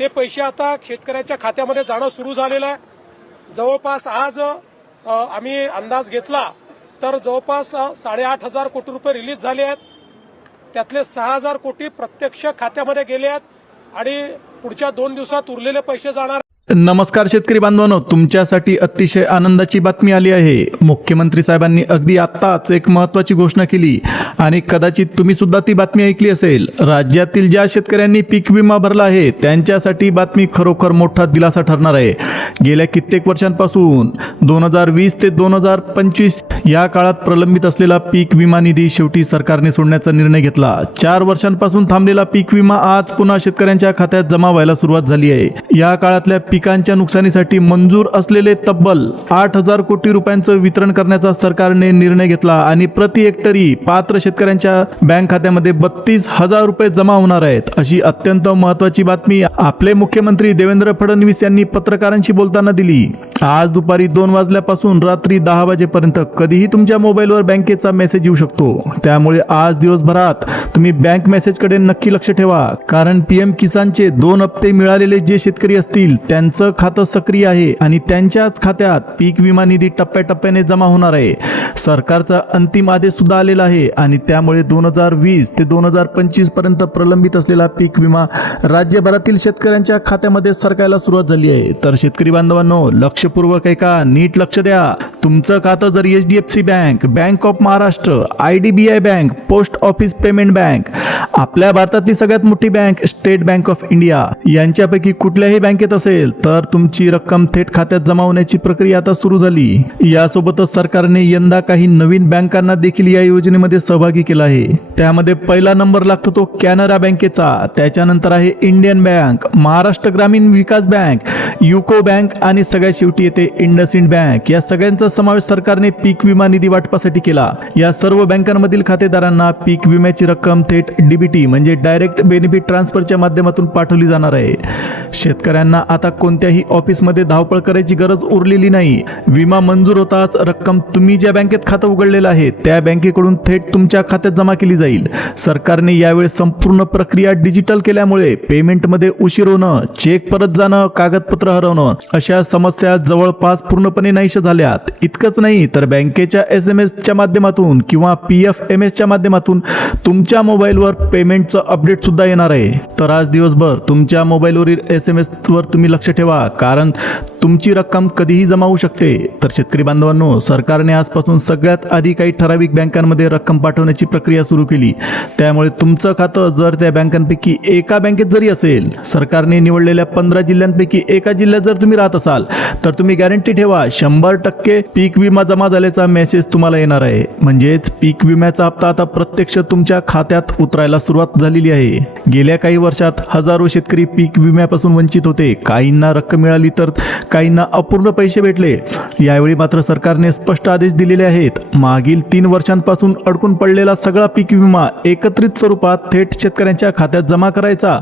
ते पैसे आता शेतकऱ्याच्या खात्यामध्ये जाणं सुरू झालेलं आहे। जवळपास आज आम्ही अंदाज घेतला तर जवळपास 8,500 कोटी रुपये रिलीज झाले आहेत। त्यातले 6,000 कोटी प्रत्यक्ष खात्यामध्ये गेले आहेत आणि पुढच्या 2 दिवसात उरलेले पैसे जाणार। नमस्कार शेतकरी बांधवांनो, तुमच्यासाठी अतिशय आनंदाची बातमी आली आहे। मुख्यमंत्री साहेबांनी अगदी आत्ताच एक महत्त्वाची घोषणा केली आणि कदाचित तुम्ही सुद्धा ती बातमी ऐकली असेल। राज्यातील ज्या शेतकऱ्यांनी पीक विमा भरला आहे त्यांच्यासाठी बातमी खरोखर मोठा दिलासा ठरणार आहे। गेल्या कित्येक वर्षांपासून 2020 ते 2025 या काळात प्रलंबित असलेला पीक विमा निधी शेवटी सरकारने सोडण्याचा निर्णय घेतला। 4 वर्षांपासून थांबलेला पीक विमा आज पुन्हा शेतकऱ्यांच्या खात्यात जमा व्हायला सुरुवात झाली आहे। या काळातल्या पिकांच्या नुकसानीसाठी मंजूर असलेले तब्बल 8,000 कोटी रुपयांचं वितरण करण्याचा सरकारने निर्णय घेतला आणि प्रति हेक्टरी पात्र शेतकऱ्यांच्या बँक खात्यामध्ये 32,000 रुपये जमा होणार आहेत। अशी अत्यंत महत्त्वाची बातमी आपले मुख्यमंत्री देवेंद्र फडणवीस यांनी पत्रकारांशी बोलताना दिली। आज दुपारी 2 वाजल्यापासून रात्री 10 वाजेपर्यंत कधीही तुमच्या मोबाईलवर बँकेचा मेसेज येऊ शकतो। त्यामुळे आज दिवसभरात तुम्ही बँक मेसेजकडे नक्की लक्ष ठेवा, कारण पीएम किसानचे 2 हप्ते मिळालेले जे शेतकरी असतील त्यांचं खातं सक्रिय आहे आणि त्यांच्याच खात्यात पीक विमा निधी टप्प्याटप्प्याने जमा होणार आहे। सरकारचा अंतिम आदेश सुद्धा आलेला आहे आणि त्यामुळे 2020 ते 2025 पर्यंत प्रलंबित असलेला पीक विमा राज्यभरातील शेतकऱ्यांच्या खात्यामध्ये सरकायला सुरुवात झाली आहे। तर शेतकरी बांधवांनो, लक्षपूर्वक ऐका, नीट लक्ष द्या। तुमचं खातं जर HDFC bank, bank of Maharashtra, IDBI bank, post office payment bank, आपल्या भारतातली सगळ्यात मोठी bank state bank of India यांच्यापैकी कुठल्याही बँकेत असेल तर तुमची रक्कम थेट खात्यात जमा होण्याची प्रक्रिया आता सुरू झाली। यासोबतच सरकारने यंदा काही नवीन बँकांना देखील या योजनेमध्ये सहभागी केला आहे। त्यामध्ये पहिला नंबर लागतो तो कॅनरा बँकेचा, त्याच्यानंतर आहे इंडियन बँक, महाराष्ट्र ग्रामीण विकास बँक, युको बँक आणि सगळ्यात शेवटी येते इंडसइंड बँक। या सगळ्यांचा समावेश सरकारने पीक विमा निधी वाटपासाठी केला। या सर्व बँकांमधील खातेदारांना पीक विम्याची रक्कम थेट DBT म्हणजे डायरेक्ट बेनिफिट ट्रान्सफरच्या माध्यमातून पाठवली जाणार आहे। शेतकऱ्यांना आता कोणत्याही ऑफिसमध्ये धावपळ करायची गरज उरलेली नाही। विमा मंजूर होताच रक्कम तुम्ही ज्या बँकेत खातं उघडलेलं आहे त्या बँकेकडून थेट तुमच्या खात्यात जमा केली जाईल। सरकारने यावेळी संपूर्ण प्रक्रिया डिजिटल केल्यामुळे पेमेंटमध्ये उशीर होणं, चेक परत जाणं, कागदपत्र हरवणं अशा समस्या जवळपास पूर्णपणे नाहीशा झाल्यात। इतकंच नाही तर बँकेच्या SMS माध्यमातून किंवा PFMS च्या माध्यमातून तुमच्या मोबाईलवर पेमेंटचं अपडेट सुद्धा येणार आहे। तर आज दिवसभर तुमच्या मोबाईलवरील SMS वर तुम्ही लक्ष ठेवा, कारण तुमची रक्कम कधीही जमा होऊ शकते। तर शेतकरी बांधवांनो, सरकारने आजपासून सगळ्यात आधी काही ठराविक बँकांमध्ये रक्कम पाठवण्याची प्रक्रिया सुरू केली। त्यामुळे तुमचं खातं जर त्या बँकांपैकी एका बँकेत जरी असेल, सरकारने निवडलेल्या 15 जिल्ह्यांपैकी एका जिल्ह्यात जर तुम्ही राहत असाल तर तुम्ही गॅरंटी ठेवा 100% पीक विमा जमा झाल्याचा मेसेज तुम्हाला येणार आहे। म्हणजेच पीक विम्याचा हप्ता आता प्रत्यक्ष तुमच्या खात्यात उतरायला सुरुवात झालेली आहे। गेल्या काही वर्षात हजारो शेतकरी पीक विम्यापासून वंचित होते। काहींना रक्कम मिळाली तर काहींना अपूर्ण पैसे भेटले। यावेळी मात्र सरकारने स्पष्ट आदेश दिलेले आहेत। मागील 3 वर्षांपासून अडकून पडलेला सगळा पीक विमा एकत्रित स्वरूपात थेट शेतकऱ्यांच्या खात्यात जमा करायचा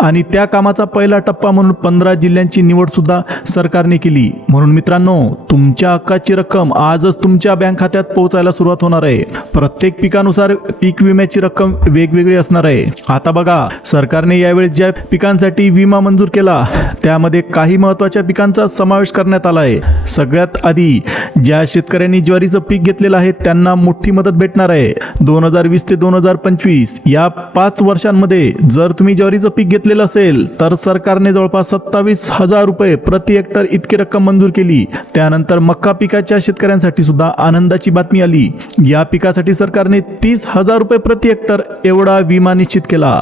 आणि त्या कामाचा पहिला टप्पा म्हणून 15 जिल्ह्यांची निवड सुद्धा सरकारने केली। म्हणून मित्रांनो, तुमच्या हक्काची रक्कम आजच तुमच्या बँक खात्यात पोहोचायला सुरुवात होणार आहे। प्रत्येक पिकानुसार पीक विम्याची रक्कम वेगवेगळी असणार आहे। आता बघा, सरकारने यावेळी ज्या पिकांसाठी विमा मंजूर केला त्यामध्ये काही महत्त्वाच्या पिकांचा समावेश करण्यात आला आहे। सगळ्यात आधी ज्या शेतकऱ्यांनी ज्वारीचं पीक घेतलेलं आहे त्यांना मोठी मदत भेटणार आहे। 2020 ते 2025 या 5 वर्षांमध्ये जर तुम्ही ज्वारीचं पीक घेतलेलं असेल तर सरकारने जवळपास 27,000 रुपये प्रति हेक्टर इतकी रक्कम मंजूर केली। त्यानंतर मक्का पिकाच्या शेतकऱ्यांसाठी सुद्धा आनंदाची बातमी आली। या पिकासाठी सरकारने 30,000 रुपये प्रति हेक्टर एवढा विमा निश्चित केला।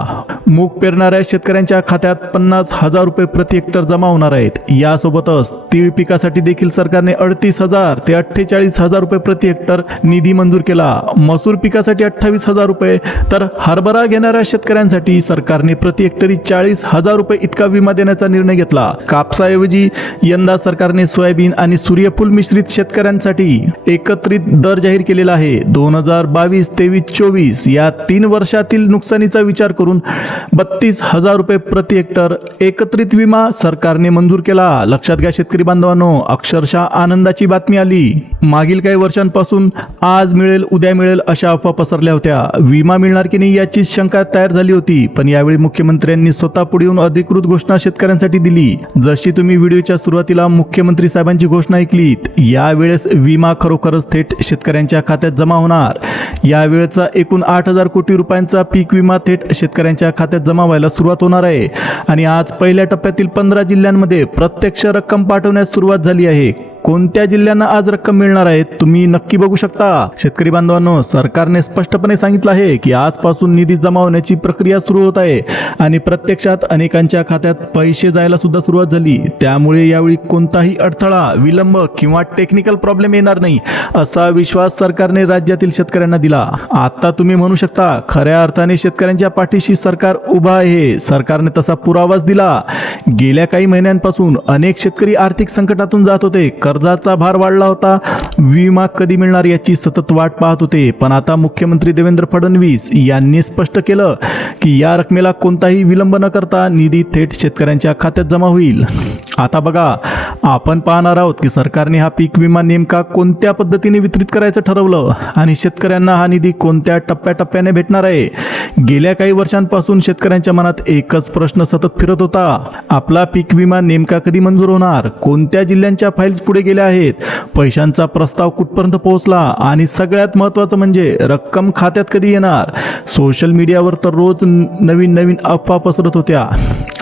मूग पेरणाऱ्या शेतकऱ्यांच्या खात्यात 50,000 रुपये प्रति हेक्टर जमा होणार आहेत। यासोबतच तीळ पिकासाठी देखील सरकारने 38,000 ते 48,000 रुपये प्रति हेक्टर निधी मंजूर केला। मसूर पिकासाठी 28,000 रुपये, तर हरभरा घेणाऱ्या शेतकऱ्यांसाठी सरकारने प्रति हेक्टरी 40,000 रुपये इतका विमा देण्याचा निर्णय घेतला। कापसाऐवजी यंदा सरकारने सोयाबीन आणि सूर्यफूल मिश्रित शेतकऱ्यांसाठी एकत्रित दर जाहीर केलेला आहे। 2022, 23, 24 या 3 वर्षातील नुकसानीचा विचार करून 32,000 रुपये प्रति हेक्टर एकत्रित विमा सरकारने मंजूर केला। लक्षात घ्या शेतकरी बांधवांनो, अक्षरशः आनंद आनंदाची बातमी आली. मागील काही वर्षांपासून आज मिळेल उद्या मिळेल अशा अफवा पसरल्या होत्या. विमा मिळणार की नाही याची शंका तयार झाली होती, पण यावेळी मुख्यमंत्र्यांनी स्वतः पुढे येऊन अधिकृत घोषणा शेतकऱ्यांसाठी दिली. जशी तुम्ही व्हिडिओच्या सुरुवातीला मुख्यमंत्री साहेबांची घोषणा ऐकलीत, यावेळेस विमा खरोखरच थेट शेतकऱ्यांच्या खात्यात जमा होणार. यावेळेचा एकूण 8,000 कोटी रुपयांचा पीक विमा थेट शेतकऱ्यांच्या खात्यात जमा व्हायला सुरुवात होणार आहे. आणि आज पहिल्या टप्प्यातील 15 जिल्ह्यांमध्ये प्रत्यक्ष रक्कम पाठवण्यास सुरुवात झाली आहे. कोणत्या जिल्ह्यांना आज रक्कम मिळणार आहे तुम्ही नक्की बघू शकता. शेतकरी बांधवांनो, सरकारने स्पष्टपणे सांगितलं आहे की आजपासून निधी जमा होण्याची प्रक्रिया सुरू होत आहे आणि प्रत्यक्षात अनेकांच्या खात्यात पैसे जायला सुद्धा सुरुवात झाली. त्यामुळे यावेळी कोणताही अडथळा, विलंब किंवा टेक्निकल प्रॉब्लेम येणार नाही असा विश्वास सरकारने राज्यातील शेतकऱ्यांना दिला. आता तुम्ही म्हणू शकता, खऱ्या अर्थाने शेतकऱ्यांच्या पाठीशी सरकार उभा आहे. सरकारने तसा पुरावाच दिला. गेल्या काही महिन्यांपासून अनेक शेतकरी आर्थिक संकटातून जात होते. कर्जाचा भार वाढला होता. विमा कधी मिळणार याची सतत वाट पाहत होते. पण आता मुख्यमंत्री देवेंद्र फडणवीस यांनी स्पष्ट केलं की या रकमेला कोणताही विलंब न करता निधी थेट शेतकऱ्यांच्या खात्यात जमा होईल. आता बघा, आपण पाहणार आहोत की सरकारने हा पीक विमा नेमका कोणत्या पद्धतीने वितरित करायचं ठरवलं आणि शेतकऱ्यांना हा निधी कोणत्या टप्प्याटप्प्याने भेटणार आहे. गेल्या काही वर्षांपासून शेतकऱ्यांच्या मनात एकच प्रश्न सतत फिरत होता, आपला पीक विमा नेमका कधी मंजूर होणार, कोणत्या जिल्ह्यांच्या फाईल्स पुढे गेल्या आहेत, पैशांचा प्रस्ताव कुठपर्यंत पोहोचला आणि सगळ्यात महत्त्वाचं म्हणजे रक्कम खात्यात कधी येणार. सोशल मीडियावर तर रोज नवीन नवीन अफवा पसरत होत्या.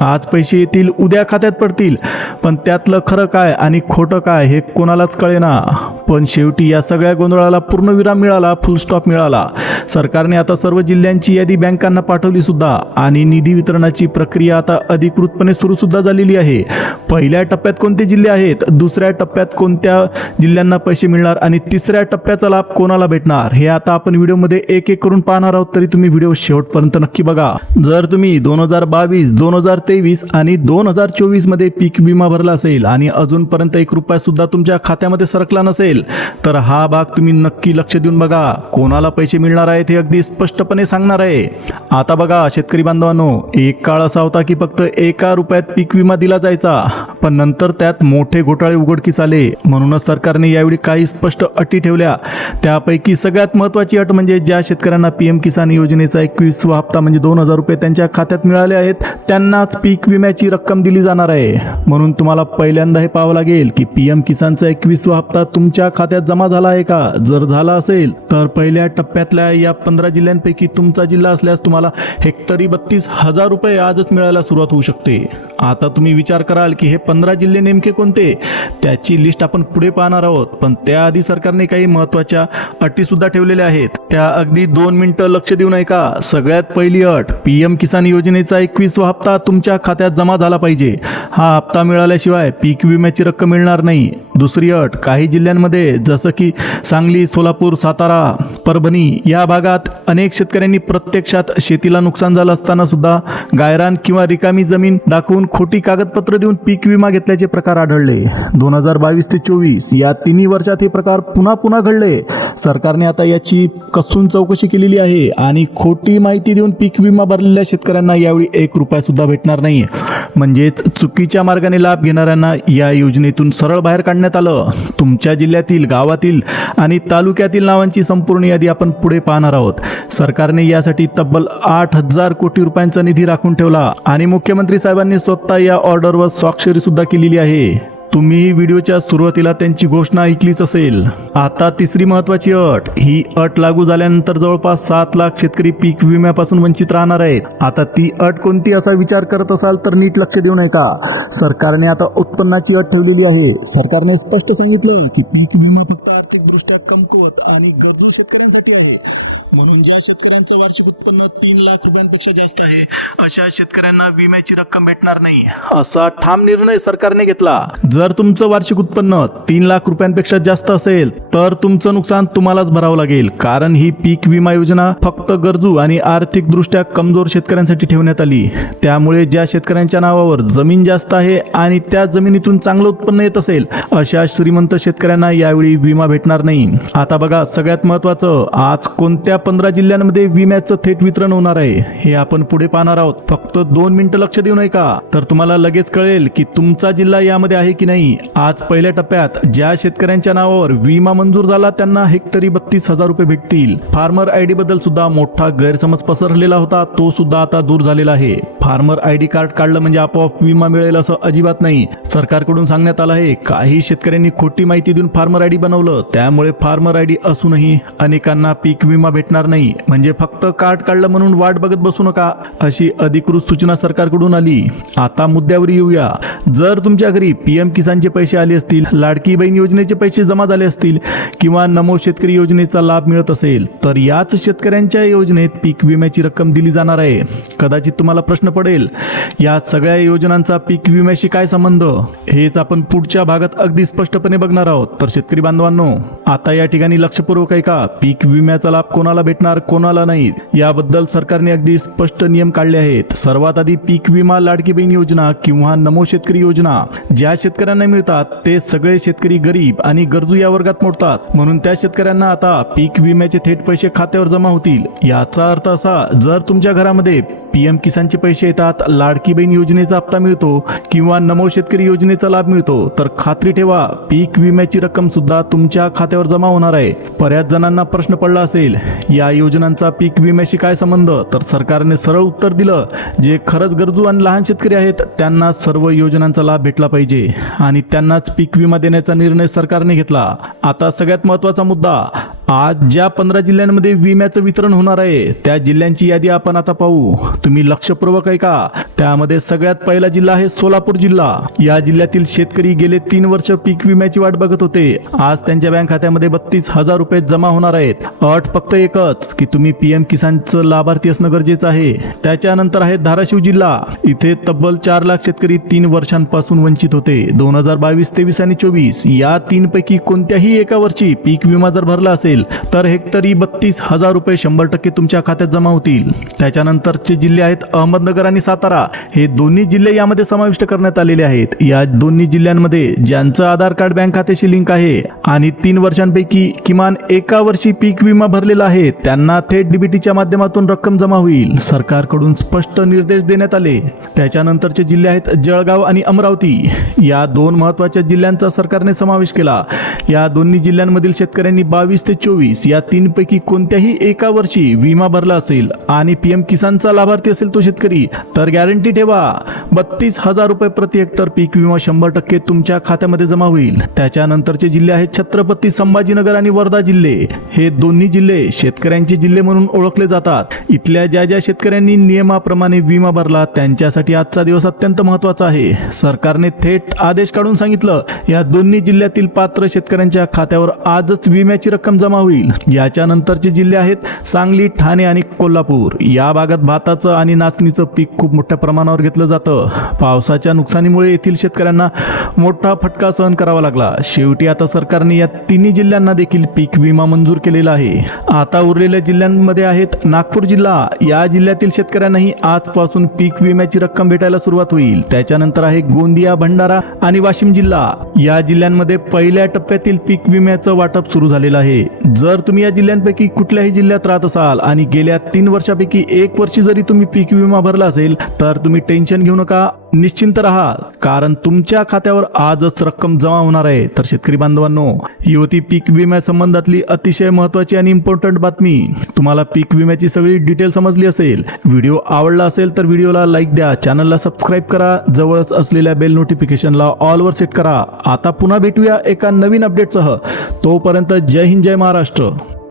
आज पैसे येतील, उद्या खात्यात पडतील, पण त्यातलं खरं काय आणि खोटं काय हे कोणालाच कळेना. पण शेवटी या सगळ्या गोंधळाला पूर्णविराम मिळाला, फुल स्टॉप मिळाला. सरकारने आता सर्व जिल्ह्यांची यादी बँकांना पाठवली सुद्धा आणि निधी वितरणाची प्रक्रिया आता अधिकृतपणे सुरू सुद्धा झालेली आहे. पहिल्या टप्प्यात कोणते जिल्हे आहेत, दुसऱ्या टप्प्यात कोणत्या जिल्ह्यांना पैसे मिळणार आणि तिसऱ्या टप्प्याचा लाभ कोणाला भेटणार हे आता आपण व्हिडिओमध्ये एक एक करून पाहणार आहोत. तरी तुम्ही व्हिडिओ शेवटपर्यंत नक्की बघा. जर तुम्ही 2022, 2023 आणि 2024 मध्ये पीक विमा भरला असेल आणि अजूनपर्यंत 1 रुपया सुद्धा तुमच्या खात्यामध्ये सरकला नसेल तर हा भाग तुम्ही नक्की लक्ष देऊन बघा. कोणाला पैसे मिळणार आहेत हे अगदी स्पष्टपणे सांगणार आहे. आता बघा शेतकरी बांधवांनो, एक काळ असा होता की फक्त 1 रुपयात पीक विमा दिला जायचा, पण नंतर त्यात मोठे घोटाळे उघडकीस आले. म्हणूनच सरकारने यावेळी काही स्पष्ट अटी ठेवल्या. त्यापैकी सगळ्यात महत्त्वाची अट म्हणजे ज्या शेतकऱ्यांना पीएम किसान योजनेचा 21वा हप्ता म्हणजे 2,000 रुपये त्यांच्या खात्यात मिळाले आहेत त्यांनाच पीक विम्याची रक्कम दिली जाणार आहे. म्हणून तुम्हाला पहिल्यांदा हे पाहावं लागेल की पीएम किसानचा 21वा हप्ता तुमच्या खात्यात जमा झाला आहे का. जर झाला असेल तर पहिल्या टप्प्यातल्या या 15 जिल्ह्यांपैकी तुमचा जिल्हा असल्यास तुम्हाला हेक्टरी 32,000 रुपये आजच मिळायला सुरुवात होऊ शकते. आता तुम्ही विचार कराल की हे 15 जिल्हे नेमके कोणते, त्याची लिस्ट आपण पुढे पाहणार आहोत. पण त्याआधी सरकारने काही महत्त्वाच्या अटी सुद्धा ठेवलेल्या आहेत. त्या अगदी 2 मिनिटं लक्ष देऊन ऐका. सगळ्यात पहिली अट, पीएम किसान योजनेचा 21वा हप्ता तुमच्या खात्यात जमा झाला पाहिजे. हा हप्ता मिळाल्याशिवाय पीक विम्याची रक्कम मिळणार नाही. दुसरी अट, काही जिल्ह्यांमध्ये जसं की सांगली, सोलापूर, सातारा, परभणी या भागात अनेक शेतकऱ्यांनी प्रत्यक्षात शेतीला नुकसान झालं असताना सुद्धा गायरान किंवा रिकामी जमीन दाखवून खोटी कागदपत्र देऊन पीक विमा घेतल्याचे प्रकार आढळले. 2022 ते 24 या 3 वर्षात हे प्रकार पुन्हा घडले. सरकारने आता याची कसून चौकशी केलेली आहे आणि खोटी माहिती देऊन पीक विमा भरलेल्या शेतकऱ्यांना यावेळी 1 रुपया सुद्धा भेटणार नाही. म्हणजेच चुकीच्या मार्गाने लाभ घेणाऱ्यांना या योजनेतून सरळ बाहेर काढण्यात आलं. तुमच्या जिल्ह्यातील, गावातील आणि तालुक्यातील नावांची संपूर्ण यादी आपण पुढे पाहणार आहोत. सरकारने यासाठी तब्बल 8,000 कोटी रुपयांचा निधी राखून ठेवला आणि मुख्यमंत्री साहेबांनी स्वतः या ऑर्डरवर स्वाक्षरी सुद्धा केलेली आहे. तुम्ही व्हिडिओच्या सुरुवातीला त्यांची घोषणा ऐकलीच असेल. आता तिसरी महत्त्वाची अट, ही अट लागू झाल्यानंतर जवळपास 7 लाख शेतकरी पीक विम्यापासून वंचित राहणार आहेत. आता ती अट कोणती असा विचार करत असाल तर नीट लक्ष देऊ नका. सरकारने आता उत्पन्नाची अट ठेवलेली आहे. सरकारने स्पष्ट सांगितलं की पीक विमा फक्त आर्थिकदृष्ट्या कमकुवत आणि गरजू शेतकऱ्यांसाठी आहे. म्हणून ज्या शेतकऱ्यांचं वार्षिक उत्पन्न 3 लाख रुपयांपेक्षा जास्त आहे अशा शेतकऱ्यांना विम्याची रक्कम भेटणार नाही, असा ठाम निर्णय सरकारने घेतला. जर तुमचं वार्षिक उत्पन्न 3 लाख रुपयांपेक्षा जास्त असेल तर तुमचं नुकसान तुम्हालाच भरावं लागेल. कारण ही पीक विमा योजना फक्त गरजू आणि आर्थिकदृष्ट्या कमजोर शेतकऱ्यांसाठी ठेवण्यात आली. त्यामुळे ज्या शेतकऱ्यांच्या नावावर जमीन जास्त आहे आणि त्या जमिनीतून चांगलं उत्पन्न येत असेल अशा श्रीमंत शेतकऱ्यांना यावेळी विमा भेटणार नाही. आता बघा सगळ्यात महत्त्वाचं, आज कोणत्या 15 जिल्ह्यांमध्ये जिल्ह्यांमध्ये विम्याचं थेट वितरण होणार आहे हे आपण पुढे पाहणार आहोत. फक्त 2 मिनिटं लक्ष देऊ नये का, तर तुम्हाला लगेच कळेल की तुमचा जिल्हा यामध्ये आहे की नाही. आज पहिल्या टप्प्यात ज्या शेतकऱ्यांच्या नावावर विमा मंजूर झाला त्यांना हेक्टरी 32,000 रुपये भेटतील. फार्मर आयडी बद्दल सुद्धा मोठा गैरसमज पसरलेला होता, तो सुद्धा आता दूर झालेला आहे. फार्मर आयडी कार्ड काढलं म्हणजे आपोआप विमा मिळेल असं अजिबात नाही. सरकारकडून सांगण्यात आलं आहे काही शेतकऱ्यांनी खोटी माहिती देऊन फार्मर आयडी बनवलं, त्यामुळे फार्मर आयडी असूनही अनेकांना पीक विमा भेटणार नाही. म्हणजे फक्त कार्ड काढलं म्हणून वाट बघत बसू नका, अशी अधिकृत सूचना सरकारकडून आली. आता मुद्द्यावर येऊया. जर तुमच्या घरी पीएम किसानचे पैसे आले असतील, लाडकी बहीण योजनेचे पैसे जमा झाले असतील किंवा नमो शेतकरी योजनेचा लाभ मिळत असेल तर याच शेतकऱ्यांच्या योजनेत पीक विम्याची रक्कम दिली जाणार आहे. कदाचित तुम्हाला प्रश्न पडेल, या सगळ्या योजनांचा पीक विम्याशी काय संबंध? हेच आपण पुढच्या भागात अगदी स्पष्टपणे बघणार आहोत. तर शेतकरी बांधवांनो, आता या ठिकाणी लक्षपूर्वक ऐका. पीक विम्याचा लाभ कोणाला भेटणार, कोणाला नाही, याबद्दल सरकारने अगदी स्पष्ट नियम काढले आहेत. सर्वात आधी पीक विमा लाडकी बहीण योजना किंवा नमो शेतकरी योजना ज्या शेतकऱ्यांना मिळतात ते सगळे शेतकरी गरीब आणि गरजू या वर्गात मोडतात. म्हणून त्या शेतकऱ्यांना आता पीक विम्याचे थेट पैसे खात्यावर जमा होतील. याचा अर्थ असा, जर तुमच्या घरामध्ये पीएम किसानचे पैसे येतात, लाडकी बहीण योजनेचा हप्ता मिळतो किंवा नमो शेतकरी योजनेचा लाभ मिळतो, तर खात्री ठेवा पीक विम्याची रक्कम सुद्धा तुमच्या खात्यावर जमा होणार आहे. बऱ्याच जणांना प्रश्न पडला असेल, या योजनांचा पीक विम्याशी काय संबंध? तर सरकारने सरळ उत्तर दिलं, जे खरंच गरजू आणि लहान शेतकरी आहेत त्यांना सर्व योजनांचा लाभ भेटला पाहिजे आणि त्यांनाच पीक विमा देण्याचा निर्णय सरकारने घेतला. आता सगळ्यात महत्त्वाचा मुद्दा, आज ज्या 15 जिल्ह्यांमध्ये विम्याचं वितरण होणार आहे त्या जिल्ह्यांची यादी आपण आता पाहू. तुम्ही लक्षपूर्वक ऐका. त्यामध्ये सगळ्यात पहिला जिल्हा आहे सोलापूर जिल्हा. या जिल्ह्यातील शेतकरी गेले 3 वर्ष पीक विम्याची वाट बघत होते. आज त्यांच्या बँक खात्यामध्ये 32,000 रुपये जमा होणार आहेत. अट फक्त एकच की तुम्ही पीएम किसानचं लाभार्थी असणं गरजेचं आहे. त्याच्यानंतर आहे धाराशिव जिल्हा. इथे तब्बल 4 लाख शेतकरी 3 वर्षांपासून वंचित होते. 2022, 23 आणि 24 या 3 पैकी कोणत्याही एका वर्षी पीक विमा जर भरला असेल तर हेक्टरी 32,000 रुपये 100% तुमच्या खात्यात जमा होतील. त्याच्यानंतरचे जिल्हे आहेत अहमदनगर आणि सातारा. हे दोन्ही जिल्हे यामध्ये समाविष्ट करण्यात आलेले आहेत. या दोन्ही जिल्ह्यांमध्ये ज्यांचं आधार कार्ड बँक खात्याशी लिंक आहे आणि 3 वर्षांपैकी किमान एका वर्षी पीक विमा भरलेला आहे त्यांना थेट डीबीटीच्या माध्यमातून रक्कम जमा होईल. सरकारकडून स्पष्ट निर्देश देण्यात आले. त्याच्यानंतरचे जिल्हे आहेत जळगाव आणि अमरावती. या 2 महत्त्वाच्या जिल्ह्यांचा सरकारने समावेश केला. या दोन्ही जिल्ह्यांमधील शेतकऱ्यांनी 22 ते 24 या 3 पैकी कोणत्याही एका वर्षी विमा भरला असेल आणि पीएम किसानचा लाभार्थी असेल तो शेतकरी, तर गॅरंटी ठेवा 32,000 रुपये प्रति हेक्टर पीक विमा 100% तुमच्या खात्यामध्ये जमा होईल. त्याच्यानंतरचे जिल्हे आहेत छत्रपती संभाजीनगर आणि वर्धा जिल्हे. हे दोन्ही जिल्हे शेतकऱ्यांचे जिल्हे म्हणून ओळखले जातात. इथल्या ज्या शेतकऱ्यांनी नियमाप्रमाणे विमा भरला त्यांच्यासाठी आजचा दिवस अत्यंत महत्त्वाचा आहे. सरकारने थेट आदेश काढून सांगितलं, या दोन्ही जिल्ह्यातील पात्र शेतकऱ्यांच्या खात्यावर आजच विम्याची रक्कम जमा होईल. याच्यानंतरचे जिल्हे आहेत सांगली, ठाणे आणि कोल्हापूर. या भागात भाताचं आणि नाचणीचं पीक खूप मोठ्या प्रमाणावर घेतलं जातं. पावसाच्या नुकसानीमुळे येथील शेतकऱ्यांना मोठा फटका सहन करावा लागला. शेवटी आता सरकारने या 3 जिल्ह्यांना देखील पीक विमा मंजूर केलेला आहे. आता उरलेल्या जिल्ह्यांमध्ये आहेत नागपूर जिल्हा. या जिल्ह्यातील शेतकऱ्यांनाही आजपासून पीक विम्याची रक्कम भेटायला सुरुवात होईल. त्याच्यानंतर आहे गोंदिया, भंडारा आणि वाशिम जिल्हा. या जिल्ह्यांमध्ये पहिल्या टप्प्यातील पीक विम्याचं वाटप सुरू झालेलं आहे. जर तुम्ही या जिल्ह्यांपैकी कुठल्याही जिल्ह्यात राहत असाल आणि गेल्या 3 वर्षापैकी 1 वर्षी जरी तुम्ही पीक विमा भरला असेल तर तुम्ही टेन्शन घेऊ नका, निश्चिंत राहा, कारण तुमच्या खात्यावर आजच रक्कम जमा होणार आहे. तर शेतकरी बांधवांनो, ही होती पीक विम्या संबंधातली अतिशय महत्त्वाची आणि इम्पॉर्टंट बातमी. तुम्हाला पीक विम्याची सगळी डिटेल समजली असेल. व्हिडिओ आवडला असेल तर व्हिडिओला लाईक द्या, चॅनलला सबस्क्राईब करा, जवळच असलेल्या बेल नोटिफिकेशनला ऑलवर सेट करा. आता पुन्हा भेटूया एका नवीन अपडेटसह. तोपर्यंत जय हिंद, जय महाराष्ट्र.